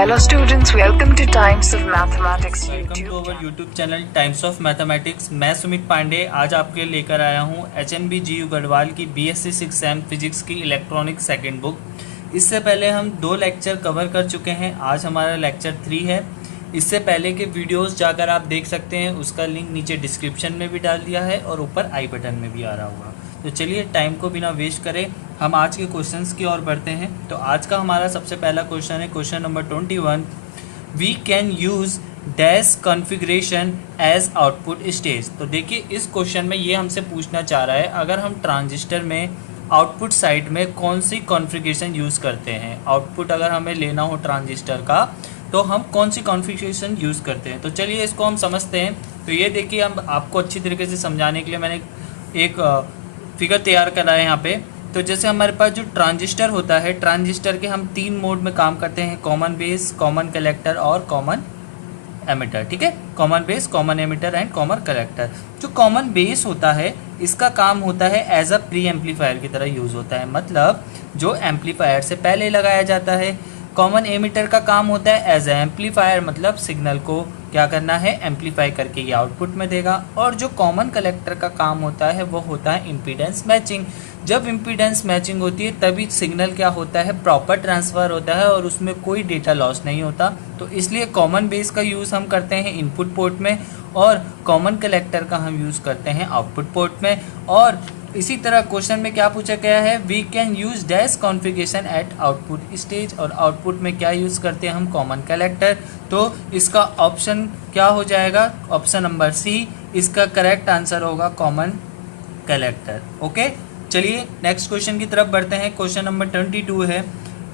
Hello students, welcome to Times of Mathematics welcome to our YouTube channel Times of Mathematics. मैं सुमित पांडे आज आपके लिए लेकर आया हूँ HNB GU गढ़वाल की BSc 6 सेम फिजिक्स की इलेक्ट्रॉनिक सेकंड बुक। इससे पहले हम 2 लेक्चर कवर कर चुके हैं, आज हमारा लेक्चर 3 है। इससे पहले के वीडियोस जाकर आप देख सकते हैं, उसका लिंक नीचे डिस्क्रिप्शन में भी डाल दिया है और ऊपर आई बटन में भी आ रहा होगा। तो चलिए टाइम को बिना वेस्ट करें हम आज के क्वेश्चंस की ओर बढ़ते हैं। तो आज का हमारा सबसे पहला क्वेश्चन है question number 21। We can use dash configuration as output stage. तो देखिए इस क्वेश्चन में ये हमसे पूछना चाह रहा है, अगर हम ट्रांजिस्टर में आउटपुट साइड में कौन सी कॉन्फ़िगरेशन यूज़ करते हैं, आउटपुट अगर हमें लेना हो ट्रांजिस्टर का तो हम कौन सी कॉन्फ़िगरेशन यूज़ करते हैं। तो चलिए इसको हम समझते हैं। तो ये देखिए, हम आपको अच्छी तरीके से समझाने के लिए मैंने एक फिगर तैयार करा है यहाँ पे। तो जैसे हमारे पास जो ट्रांजिस्टर होता है, ट्रांजिस्टर के हम 3 मोड में काम करते हैं, कॉमन बेस, कॉमन कलेक्टर और कॉमन एमिटर। ठीक है, common base, common emitter and common collector. जो कॉमन बेस होता है इसका काम होता है एज अ प्री एम्पलीफायर की तरह यूज़ होता है, मतलब जो एम्पलीफायर से पहले लगाया जाता है। कॉमन एमिटर का काम होता है एज ए एम्पलीफायर, मतलब सिग्नल को क्या करना है, एम्पलीफाई करके ये आउटपुट में देगा। और जो कॉमन कलेक्टर का काम होता है वो होता है इम्पीडेंस मैचिंग। जब इम्पीडेंस मैचिंग होती है तभी सिग्नल क्या होता है, प्रॉपर ट्रांसफ़र होता है और उसमें कोई डेटा लॉस नहीं होता। तो इसलिए कॉमन बेस का यूज़ हम करते हैं इनपुट पोर्ट में और कॉमन कलेक्टर का हम यूज़ करते हैं आउटपुट पोर्ट में। और इसी तरह क्वेश्चन में क्या पूछा गया है, we can use dash configuration at output stage, और आउटपुट में क्या यूज़ करते हैं हम, कॉमन कलेक्टर। तो इसका ऑप्शन क्या हो जाएगा, ऑप्शन नंबर सी इसका करेक्ट आंसर होगा, कॉमन कलेक्टर। ओके, चलिए नेक्स्ट क्वेश्चन की तरफ बढ़ते हैं। क्वेश्चन नंबर 22 है,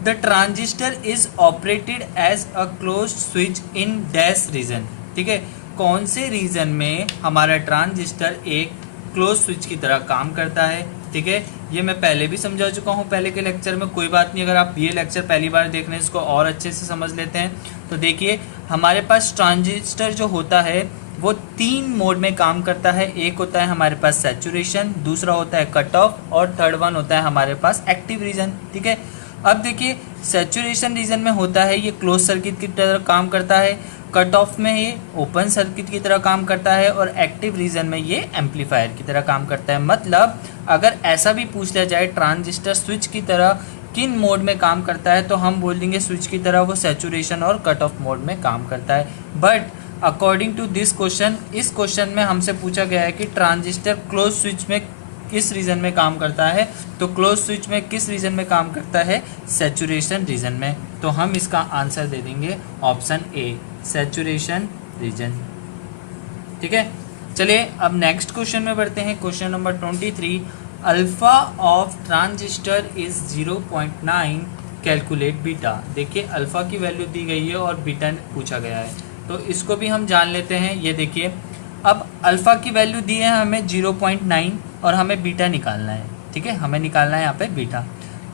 the transistor is operated as a close switch in dash region. ठीक है, कौन से रीजन में हमारा ट्रांजिस्टर एक क्लोज स्विच की तरह काम करता है। ठीक है, ये मैं पहले भी समझा चुका हूँ पहले के लेक्चर में, कोई बात नहीं, अगर आप ये लेक्चर पहली बार देख रहे हैं इसको और अच्छे से समझ लेते हैं। तो देखिए हमारे पास ट्रांजिस्टर जो होता है वो 3 मोड में काम करता है। एक होता है हमारे पास सैचुरेशन, दूसरा होता है कट ऑफ और थर्ड वन होता है हमारे पास एक्टिव रीजन। ठीक है, अब देखिए सैचुरेशन रीजन में होता है ये क्लोज सर्किट की तरह काम करता है, कट ऑफ में ये ओपन सर्किट की तरह काम करता है और एक्टिव रीजन में ये एम्पलीफायर की तरह काम करता है। मतलब अगर ऐसा भी पूछ लिया जाए ट्रांजिस्टर स्विच की तरह किन मोड में काम करता है, तो हम बोल देंगे स्विच की तरह वो सैचुरेशन और कट ऑफ मोड में काम करता है। But according to this question, इस क्वेश्चन में हमसे पूछा गया है कि ट्रांजिस्टर क्लोज स्विच में किस रीजन में काम करता है। तो क्लोज स्विच में किस रीजन में काम करता है, सैचुरेशन रीजन में। तो हम इसका आंसर दे देंगे ऑप्शन ए, सैचुरेशन रीजन। ठीक है, चलिए अब नेक्स्ट क्वेश्चन में बढ़ते हैं। Question number 23, alpha of transistor is 0.9, calculate beta. देखिए अल्फा की वैल्यू दी गई है और बीटा पूछा गया है, तो इसको भी हम जान लेते हैं। ये देखिए, अब अल्फ़ा की वैल्यू दी है हमें 0.9 और हमें बीटा निकालना है। ठीक है, हमें निकालना है यहाँ पे बीटा।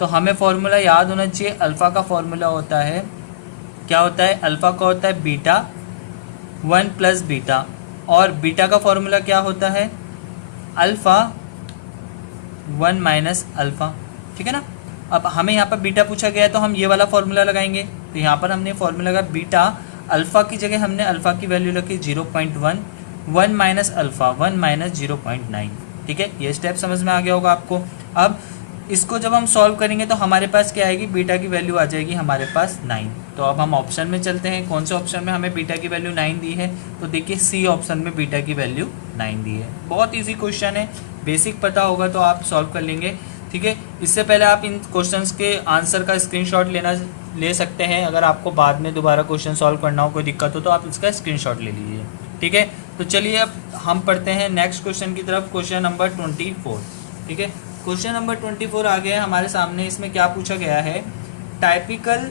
तो हमें फॉर्मूला याद होना चाहिए, अल्फ़ा का फॉर्मूला होता है, क्या होता है, अल्फ़ा का होता है बीटा 1 प्लस बीटा, और बीटा का फॉर्मूला क्या होता है, अल्फ़ा 1 माइनस अल्फ़ा। ठीक है ना, अब हमें यहाँ पर बीटा पूछा गया है तो हम ये वाला फॉर्मूला लगाएंगे। तो यहाँ पर हमने फॉर्मूला लगा बीटा, अल्फ़ा की जगह हमने अल्फ़ा की वैल्यू रखी 0.1, 1 माइनस अल्फ़ा 1 माइनस 0.9। ठीक है, ये स्टेप समझ में आ गया होगा आपको। अब इसको जब हम सॉल्व करेंगे तो हमारे पास क्या आएगी, बीटा की वैल्यू आ जाएगी हमारे पास 9। तो अब हम ऑप्शन में चलते हैं, कौन से ऑप्शन में हमें बीटा की वैल्यू 9 दी है। तो देखिए सी ऑप्शन में बीटा की वैल्यू 9 दी है। बहुत ईजी क्वेश्चन है, बेसिक पता होगा तो आप सॉल्व कर लेंगे। ठीक है, इससे पहले आप इन क्वेश्चंस के आंसर का स्क्रीनशॉट ले सकते हैं। अगर आपको बाद में दोबारा क्वेश्चन सॉल्व करना हो, कोई दिक्कत हो तो आप इसका स्क्रीनशॉट ले लीजिए। ठीक है, तो चलिए अब हम पढ़ते हैं नेक्स्ट क्वेश्चन की तरफ, क्वेश्चन नंबर 24। ठीक है, क्वेश्चन नंबर 24 आ गया है हमारे सामने। इसमें क्या पूछा गया है, typical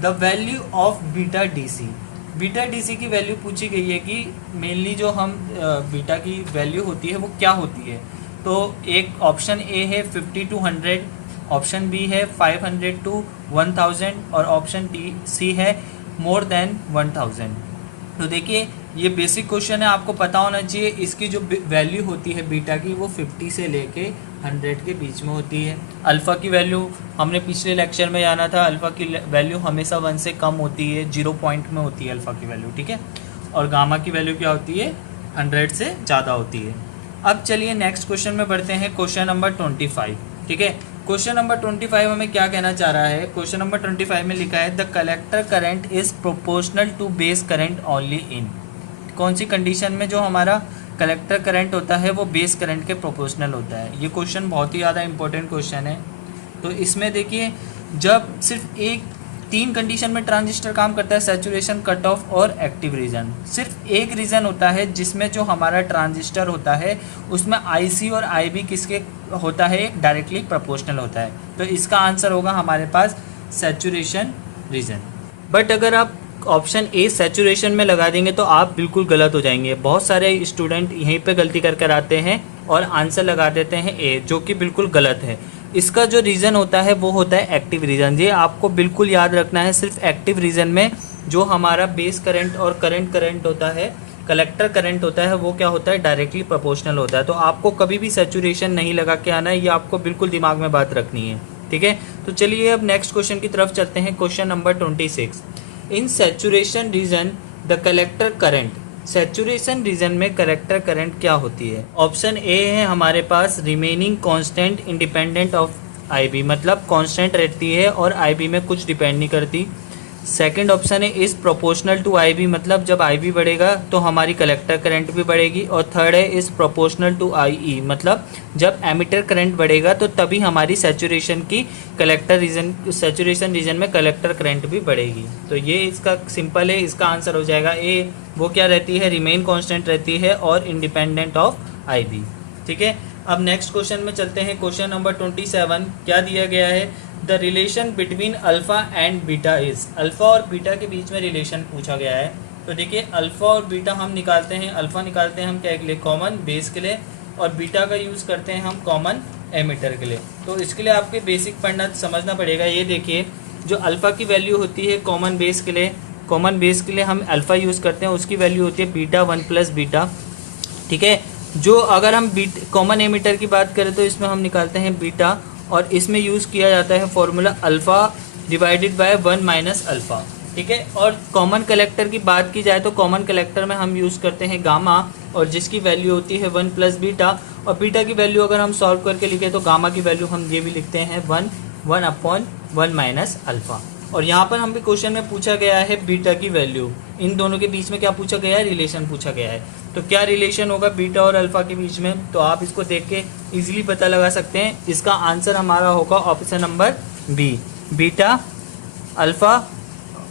the value of beta DC. Beta DC की वैल्यू पूछी गई है कि मेनली जो हम बीटा की वैल्यू होती है वो क्या होती है। तो एक ऑप्शन ए है 50 to 100, ऑप्शन बी है 500 to 1000 और ऑप्शन सी है मोर देन 1000। तो देखिए ये बेसिक क्वेश्चन है, आपको पता होना चाहिए। इसकी जो वैल्यू होती है बीटा की वो 50 से लेके 100 के बीच में होती है। अल्फ़ा की वैल्यू हमने पिछले लेक्चर में जाना था, अल्फ़ा की वैल्यू हमेशा 1 से कम होती है, 0 पॉइंट में होती है अल्फ़ा की वैल्यू, ठीक है। और गामा की वैल्यू क्या होती है, 100 से ज़्यादा होती है। अब चलिए नेक्स्ट क्वेश्चन में बढ़ते हैं, क्वेश्चन नंबर 25, ठीक है। क्वेश्चन नंबर 25 हमें क्या कहना चाह रहा है, क्वेश्चन नंबर 25 में लिखा है the collector current is proportional to base current only in. कौन सी कंडीशन में जो हमारा कलेक्टर करंट होता है वो बेस करंट के प्रोपोर्शनल होता है। ये क्वेश्चन बहुत ही ज़्यादा इंपॉर्टेंट क्वेश्चन है। तो इसमें देखिए, जब सिर्फ एक 3 कंडीशन में ट्रांजिस्टर काम करता है, सैचुरेशन, कट ऑफ और एक्टिव रीजन। सिर्फ एक रीजन होता है जिसमें जो हमारा ट्रांजिस्टर होता है उसमें IC और IB किसके होता है, डायरेक्टली प्रोपोर्शनल होता है। तो इसका आंसर होगा हमारे पास सैचुरेशन रीजन। बट अगर आप ऑप्शन ए सैचुरेशन में लगा देंगे तो आप बिल्कुल गलत हो जाएंगे। बहुत सारे स्टूडेंट यहीं पे गलती करके आते हैं और आंसर लगा देते हैं ए, जो कि बिल्कुल गलत है। इसका जो रीज़न होता है वो होता है एक्टिव रीजन। ये आपको बिल्कुल याद रखना है। सिर्फ एक्टिव रीजन में जो हमारा बेस करंट और करंट होता है, कलेक्टर करंट होता है, वो क्या होता है, डायरेक्टली प्रोपोर्शनल होता है। तो आपको कभी भी सैचुरेशन नहीं लगा के आना है, ये आपको बिल्कुल दिमाग में बात रखनी है, ठीक है। तो चलिए अब नेक्स्ट क्वेश्चन की तरफ चलते हैं, question number 26। In saturation region the collector current, saturation region में कलेक्टर करंट क्या होती है। ऑप्शन ए है हमारे पास remaining constant independent of IB, मतलब कांस्टेंट रहती है और IB में कुछ डिपेंड नहीं करती। सेकंड ऑप्शन है इज प्रोपोर्शनल टू IB, मतलब जब IB बढ़ेगा तो हमारी कलेक्टर करंट भी बढ़ेगी। और थर्ड है इज प्रोपोर्शनल टू IE, मतलब जब एमिटर करंट बढ़ेगा तो तभी हमारी सैचुरेशन रीजन में कलेक्टर करंट भी बढ़ेगी। तो ये इसका सिंपल है, इसका आंसर हो जाएगा ए। वो क्या रहती है, रिमेन कांस्टेंट रहती है और इंडिपेंडेंट ऑफ IB, ठीक है। अब नेक्स्ट क्वेश्चन में चलते हैं, क्वेश्चन नंबर 27। क्या दिया गया है, the relation between alpha and beta is, alpha और बीटा के बीच में रिलेशन पूछा गया है। तो देखिए, अल्फ़ा और बीटा हम निकालते हैं, अल्फ़ा निकालते हैं हम क्या के लिए, कॉमन बेस के लिए, और बीटा का यूज़ करते हैं हम कॉमन एमिटर के लिए। तो इसके लिए आपके बेसिक पढ़ना समझना पड़ेगा। ये देखिए, जो अल्फ़ा की वैल्यू होती है कॉमन बेस के लिए हम अल्फ़ा यूज़ करते हैं, उसकी वैल्यू होती है बीटा 1 + बीटा, ठीक है। जो अगर हम कॉमन एमिटर की बात करें तो इसमें हम निकालते हैं बीटा, और इसमें यूज़ किया जाता है formula alpha divided by 1 - alpha, ठीक है। और कॉमन कलेक्टर की बात की जाए तो कॉमन कलेक्टर में हम यूज़ करते हैं गामा, और जिसकी वैल्यू होती है 1 + बीटा। और बीटा की वैल्यू अगर हम सॉल्व करके लिखें तो गामा की वैल्यू हम ये भी लिखते हैं 1/1 - अल्फ़ा। और यहाँ पर हम भी क्वेश्चन में पूछा गया है बीटा की वैल्यू, इन दोनों के बीच में क्या पूछा गया है, रिलेशन पूछा गया है। तो क्या रिलेशन होगा बीटा और अल्फ़ा के बीच में, तो आप इसको देख के इजीली पता लगा सकते हैं। इसका आंसर हमारा होगा option number B, beta alpha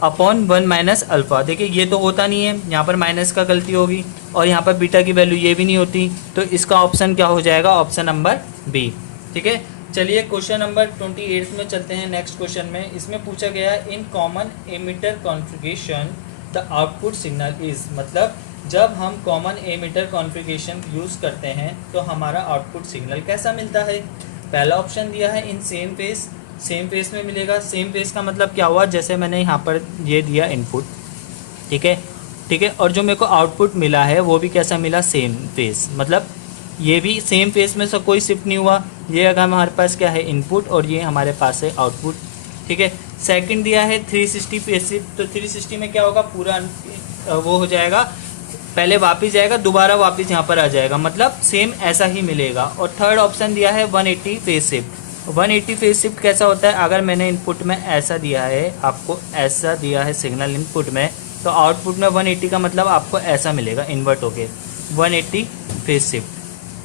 upon 1 - alpha. देखिए, ये तो होता नहीं है, यहाँ पर माइनस का गलती होगी, और यहाँ पर बीटा की वैल्यू ये भी नहीं होती। तो इसका ऑप्शन क्या हो जाएगा, ऑप्शन नंबर बी, ठीक है। चलिए क्वेश्चन नंबर 28 में चलते हैं, नेक्स्ट क्वेश्चन में। इसमें पूछा गया है in common emitter configuration the output signal is, मतलब जब हम कॉमन एमिटर कॉन्फ़िगरेशन यूज़ करते हैं तो हमारा आउटपुट सिग्नल कैसा मिलता है। पहला ऑप्शन दिया है इन सेम फेस में मिलेगा। सेम फेस का मतलब क्या हुआ, जैसे मैंने यहाँ पर ये दिया इनपुट, ठीक है, और जो मेरे को आउटपुट मिला है वो भी कैसा मिला, सेम फेस, मतलब ये भी सेम फेस में से कोई शिफ्ट नहीं हुआ। ये अगर हमारे पास क्या है इनपुट, और ये हमारे पास है आउटपुट, ठीक है। सेकंड दिया है 360 फेस शिफ्ट, तो 360 में क्या होगा, पूरा वो हो जाएगा, पहले वापस जाएगा, दोबारा वापस यहाँ पर आ जाएगा, मतलब सेम ऐसा ही मिलेगा। और थर्ड ऑप्शन दिया है 180 फेस शिफ्ट। 180 फेस शिफ्ट कैसा होता है, अगर मैंने इनपुट में ऐसा दिया है, आपको ऐसा दिया है सिग्नल इनपुट में, तो आउटपुट में 180 का मतलब आपको ऐसा मिलेगा, इन्वर्ट होके 180 फेस शिफ्ट,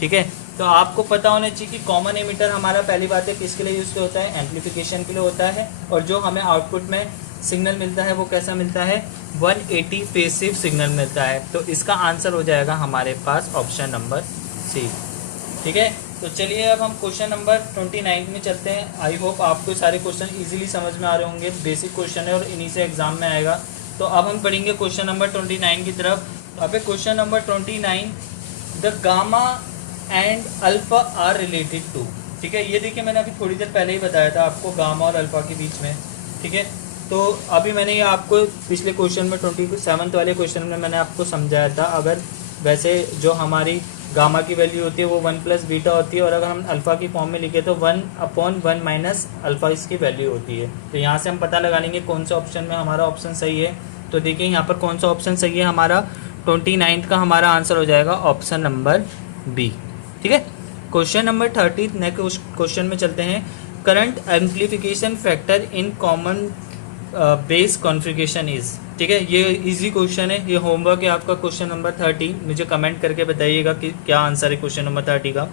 ठीक है। तो आपको पता होना चाहिए कि कॉमन एमिटर हमारा पहली बात है किसके लिए यूज़ होता है, एम्पलीफिकेशन के लिए होता है, और जो हमें आउटपुट में सिग्नल मिलता है वो कैसा मिलता है, 180 फेस शिफ्ट सिग्नल मिलता है। तो इसका आंसर हो जाएगा हमारे पास ऑप्शन नंबर सी, ठीक है। तो चलिए अब हम क्वेश्चन नंबर 29 में चलते हैं। आई होप आपको सारे क्वेश्चन इजीली समझ में आ रहे होंगे, बेसिक क्वेश्चन है और इन्हीं से एग्जाम में आएगा। तो अब हम पढ़ेंगे क्वेश्चन नंबर 29 की तरफ। अब question number 29, the gamma and alpha are related to, ठीक है। ये देखिए, मैंने अभी थोड़ी देर पहले ही बताया था आपको गामा और अल्फा के बीच में, ठीक है। तो अभी मैंने ये आपको पिछले क्वेश्चन में 27 वाले क्वेश्चन में मैंने आपको समझाया था। अगर वैसे जो हमारी गामा की वैल्यू होती है वो 1 प्लस बीटा होती है, और अगर हम अल्फ़ा की फॉर्म में लिखे तो 1/1 माइनस अल्फ़ा इसकी वैल्यू होती है। तो यहाँ से हम पता लगा लेंगे कौन सा ऑप्शन में हमारा ऑप्शन सही है। तो देखिए यहाँ पर कौन सा ऑप्शन सही है, हमारा 29 का हमारा आंसर हो जाएगा ऑप्शन नंबर बी। ठीक है, क्वेश्चन नंबर 30 नेक्स्ट क्वेश्चन में चलते हैं। Current amplification factor in common base configuration is. ठीक है, ये इजी क्वेश्चन है, ये होमवर्क है आपका क्वेश्चन नंबर 30। मुझे कमेंट करके बताइएगा कि क्या आंसर है क्वेश्चन नंबर 30 का।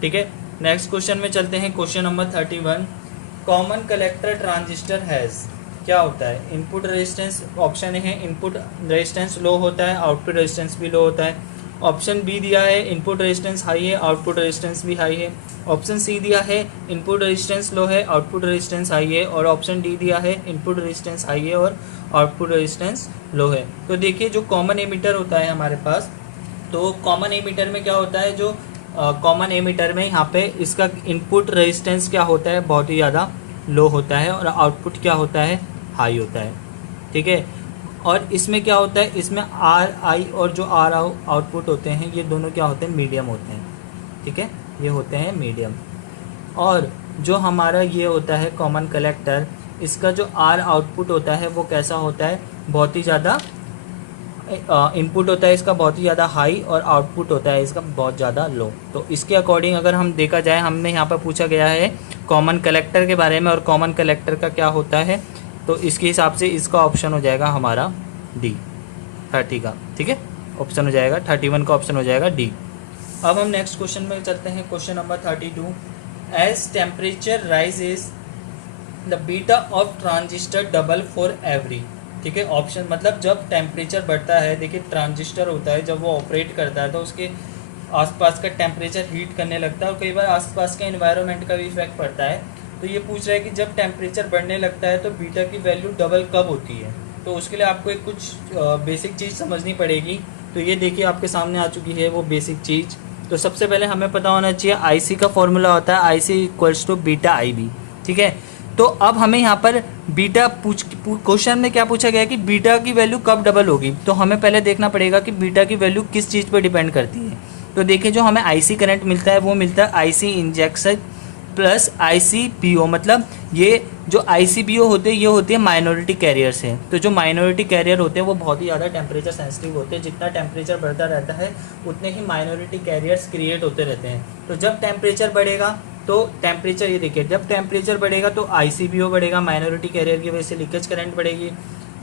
ठीक है, नेक्स्ट क्वेश्चन में चलते हैं। Question number 31, common collector transistor has, क्या होता है? इनपुट रेजिस्टेंस, ऑप्शन है इनपुट रेजिस्टेंस लो होता है, आउटपुट रेजिस्टेंस भी लो होता है। ऑप्शन बी दिया है इनपुट रेजिस्टेंस हाई है, आउटपुट रेजिस्टेंस भी हाई है। ऑप्शन सी दिया है इनपुट रेजिस्टेंस लो है, आउटपुट रेजिस्टेंस हाई है। और ऑप्शन डी दिया है इनपुट रेजिस्टेंस हाई है और आउटपुट रेजिस्टेंस लो है। तो देखिए जो कॉमन एमीटर होता है हमारे पास, तो कॉमन एमीटर में क्या होता है, जो कॉमन एमीटर में यहाँ पे इसका इनपुट रेजिस्टेंस क्या होता है, बहुत ही ज़्यादा लो होता है, और आउटपुट क्या होता है, हाई होता है। ठीक है, और इसमें क्या होता है, इसमें आर आई और जो आर आउटपुट होते हैं ये दोनों क्या होते हैं, मीडियम होते हैं। ठीक है, ये होते हैं मीडियम। और जो हमारा ये होता है कॉमन कलेक्टर, इसका जो आर आउटपुट होता है वो कैसा होता है, बहुत ही ज़्यादा इनपुट होता है इसका बहुत ही ज़्यादा हाई, और आउटपुट होता है इसका बहुत ज़्यादा लो। तो इसके अकॉर्डिंग अगर हम देखा जाए, हमने यहाँ पर पूछा गया है कॉमन कलेक्टर के बारे में, और कॉमन कलेक्टर का क्या होता है, तो इसके हिसाब से इसका ऑप्शन हो जाएगा हमारा डी 30 का। ठीक है, ऑप्शन हो जाएगा 31 का ऑप्शन हो जाएगा डी। अब हम नेक्स्ट क्वेश्चन में चलते हैं। Question number 32, as temperature rises the beta of transistor double for every. ठीक है, ऑप्शन मतलब जब टेम्परेचर बढ़ता है, देखिए ट्रांजिस्टर होता है जब वो ऑपरेट करता है तो उसके आसपास का टेम्परेचर हीट करने लगता है, और कई बार आसपास के एनवायरनमेंट का भी इफेक्ट पड़ता है। तो ये पूछ रहा है कि जब टेम्परेचर बढ़ने लगता है तो बीटा की वैल्यू डबल कब होती है। तो उसके लिए आपको एक कुछ बेसिक चीज़ समझनी पड़ेगी। तो ये देखिए आपके सामने आ चुकी है वो बेसिक चीज़। तो सबसे पहले हमें पता होना चाहिए आईसी का फॉर्मूला होता है IC equals to beta IB। ठीक है, तो अब हमें यहाँ पर बीटा क्वेश्चन में क्या पूछा गया है कि बीटा की वैल्यू कब डबल होगी। तो हमें पहले देखना पड़ेगा कि बीटा की वैल्यू किस चीज़ पर डिपेंड करती है। तो देखिए जो हमें IC करंट मिलता है वो मिलता है IC इंजेक्शन प्लस ICPO, मतलब ये जो ICPO होते हैं ये होते हैं माइनॉरिटी कैरियर से। तो जो माइनॉरिटी कैरियर होते हैं वो बहुत ही ज़्यादा टेम्परेचर सेंसिटिव होते हैं। जितना टेम्परेचर बढ़ता रहता है उतने ही माइनॉरिटी कैरियर्स क्रिएट होते रहते हैं। तो जब टेम्परेचर बढ़ेगा तो टेम्परेचर, ये देखिए जब टेम्परेचर बढ़ेगा तो ICPO बढ़ेगा, माइनॉरिटी कैरियर की वजह से लीकेज करंट बढ़ेगी।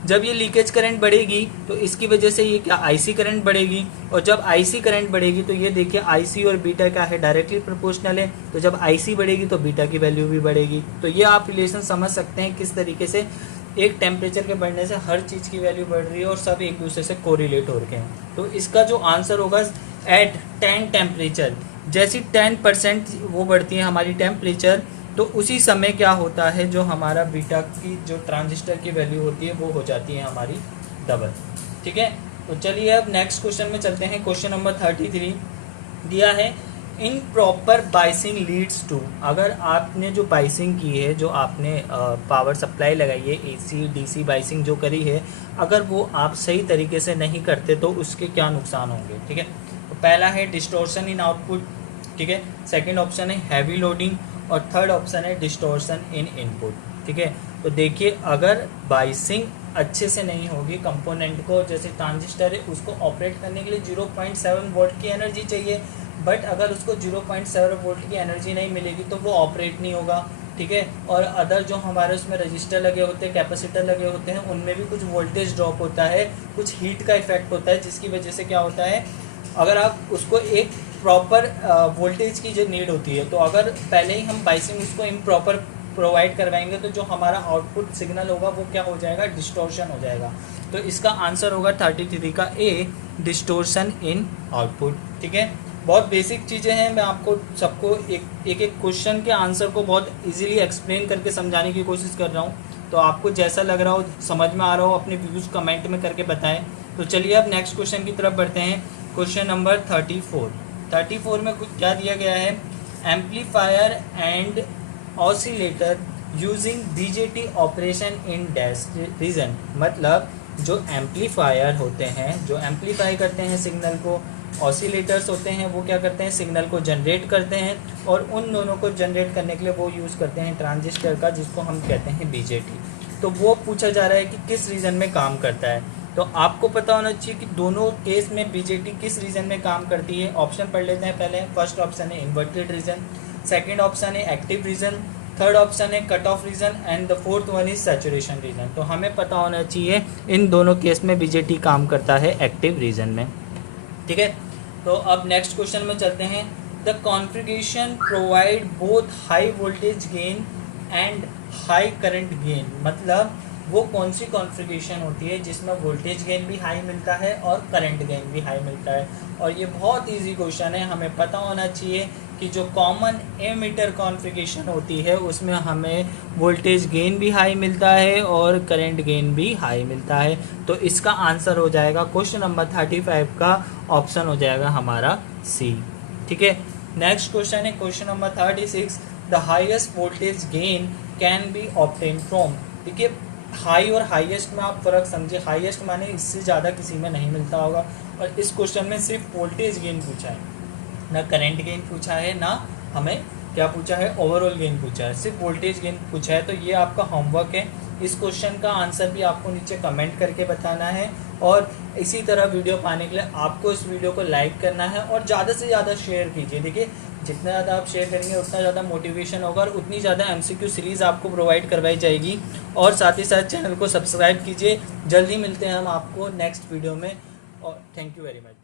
जब ये लीकेज करंट बढ़ेगी तो इसकी वजह से ये क्या IC करंट बढ़ेगी, और जब IC करंट बढ़ेगी तो ये देखिए IC और बीटा क्या है, डायरेक्टली प्रोपोर्शनल है। तो जब IC बढ़ेगी तो बीटा की वैल्यू भी बढ़ेगी। तो ये आप रिलेशन समझ सकते हैं किस तरीके से एक टेम्परेचर के बढ़ने से हर चीज़ की वैल्यू बढ़ रही है और सब एक दूसरे से कोरिलेट हो रखे हैं। तो इसका जो आंसर होगा एट 10 टेम्परेचर, जैसी 10% वो बढ़ती है हमारी टेम्परेचर, तो उसी समय क्या होता है जो हमारा बीटा की जो ट्रांजिस्टर की वैल्यू होती है वो हो जाती है हमारी डबल। ठीक है, तो चलिए अब नेक्स्ट क्वेश्चन में चलते हैं। क्वेश्चन नंबर 33 दिया है in proper biasing leads to. अगर आपने जो बाइसिंग की है, जो आपने पावर सप्लाई लगाई है AC DC बाइसिंग जो करी है, अगर वो आप सही तरीके से नहीं करते तो उसके क्या नुकसान होंगे। ठीक है, तो पहला है डिस्टोर्शन इन आउटपुट। ठीक है, सेकेंड ऑप्शन है हैवी लोडिंग, और थर्ड ऑप्शन है डिस्टोर्शन इन इनपुट। ठीक है, तो देखिए अगर बाइसिंग अच्छे से नहीं होगी, कंपोनेंट को जैसे ट्रांजिस्टर है उसको ऑपरेट करने के लिए 0.7 वोल्ट की एनर्जी चाहिए, बट अगर उसको 0.7 वोल्ट की एनर्जी नहीं मिलेगी तो वो ऑपरेट नहीं होगा। ठीक है, और अदर जो हमारे उसमें रजिस्टर लगे होते हैं, कैपेसिटर लगे होते हैं, उनमें भी कुछ वोल्टेज ड्रॉप होता है, कुछ हीट का इफेक्ट होता है, जिसकी वजह से क्या होता है, अगर आप उसको एक प्रॉपर वोल्टेज की जो नीड होती है, तो अगर पहले ही हम बाइसिंग उसको इम्प्रॉपर प्रोवाइड करवाएंगे तो जो हमारा आउटपुट सिग्नल होगा वो क्या हो जाएगा, डिस्टोर्शन हो जाएगा। तो इसका आंसर होगा 33 का ए, डिस्टोर्शन इन आउटपुट। ठीक है, बहुत बेसिक चीज़ें हैं, मैं आपको सबको एक क्वेश्चन के आंसर को बहुत इजीली एक्सप्लेन करके समझाने की कोशिश कर रहा हूँ। तो आपको जैसा लग रहा हो, समझ में आ रहा हो, अपने व्यूज़ कमेंट में करके बताएं। तो चलिए अब नेक्स्ट क्वेश्चन की तरफ बढ़ते हैं। क्वेश्चन नंबर 34 में कुछ क्या दिया गया है, amplifier and oscillator using BJT operation in dash region. मतलब जो एम्पलीफायर होते हैं, जो एम्पलीफाई करते हैं सिग्नल को, ऑसिलेटर्स होते हैं वो क्या करते हैं, सिग्नल को जनरेट करते हैं और उन दोनों को जनरेट करने के लिए वो यूज़ करते हैं ट्रांजिस्टर का, जिसको हम कहते हैं बीजेटी। तो वो पूछा जा रहा है कि किस रीजन में काम करता है। तो आपको पता होना चाहिए कि दोनों केस में बीजेटी किस रीजन में काम करती है। ऑप्शन पढ़ लेते हैं पहले। फर्स्ट ऑप्शन है इन्वर्टेड रीजन, सेकेंड ऑप्शन है एक्टिव रीजन, थर्ड ऑप्शन है cut off region and the fourth one is saturation region. तो हमें पता होना चाहिए इन दोनों केस में बीजेटी काम करता है एक्टिव रीजन में। ठीक है, तो अब नेक्स्ट क्वेश्चन में चलते हैं। The configuration provide both high voltage gain and high current gain, मतलब वो कौन सी कॉन्फ़िगरेशन होती है जिसमें वोल्टेज गेन भी हाई मिलता है और करंट गेन भी हाई मिलता है। और ये बहुत इजी क्वेश्चन है, हमें पता होना चाहिए कि जो कॉमन एमीटर कॉन्फ़िगरेशन होती है उसमें हमें वोल्टेज गेन भी हाई मिलता है और करंट गेन भी हाई मिलता है। तो इसका आंसर हो जाएगा क्वेश्चन नंबर 35 का ऑप्शन हो जाएगा हमारा सी। ठीक है, नेक्स्ट क्वेश्चन है question number 36। The highest voltage gain can be obtain from. देखिए हाई और हाईएस्ट में आप फ़र्क समझिए। हाईएस्ट माने इससे ज़्यादा किसी में नहीं मिलता होगा, और इस क्वेश्चन में सिर्फ वोल्टेज गेन पूछा है, ना करंट गेन पूछा है, ना हमें क्या पूछा है, ओवरऑल गेन पूछा है, सिर्फ वोल्टेज गेन पूछा है। तो ये आपका होमवर्क है। इस क्वेश्चन का आंसर भी आपको नीचे कमेंट करके बताना है, और इसी तरह वीडियो पाने के लिए आपको इस वीडियो को लाइक करना है और ज़्यादा से ज़्यादा शेयर कीजिए। देखिए जितना ज़्यादा आप शेयर करेंगे उतना ज़्यादा मोटिवेशन होगा और उतनी ज़्यादा MCQ सीरीज़ आपको प्रोवाइड करवाई जाएगी। और साथ ही साथ चैनल को सब्सक्राइब कीजिए। जल्दी मिलते हैं हम आपको नेक्स्ट वीडियो में, और थैंक यू वेरी मच।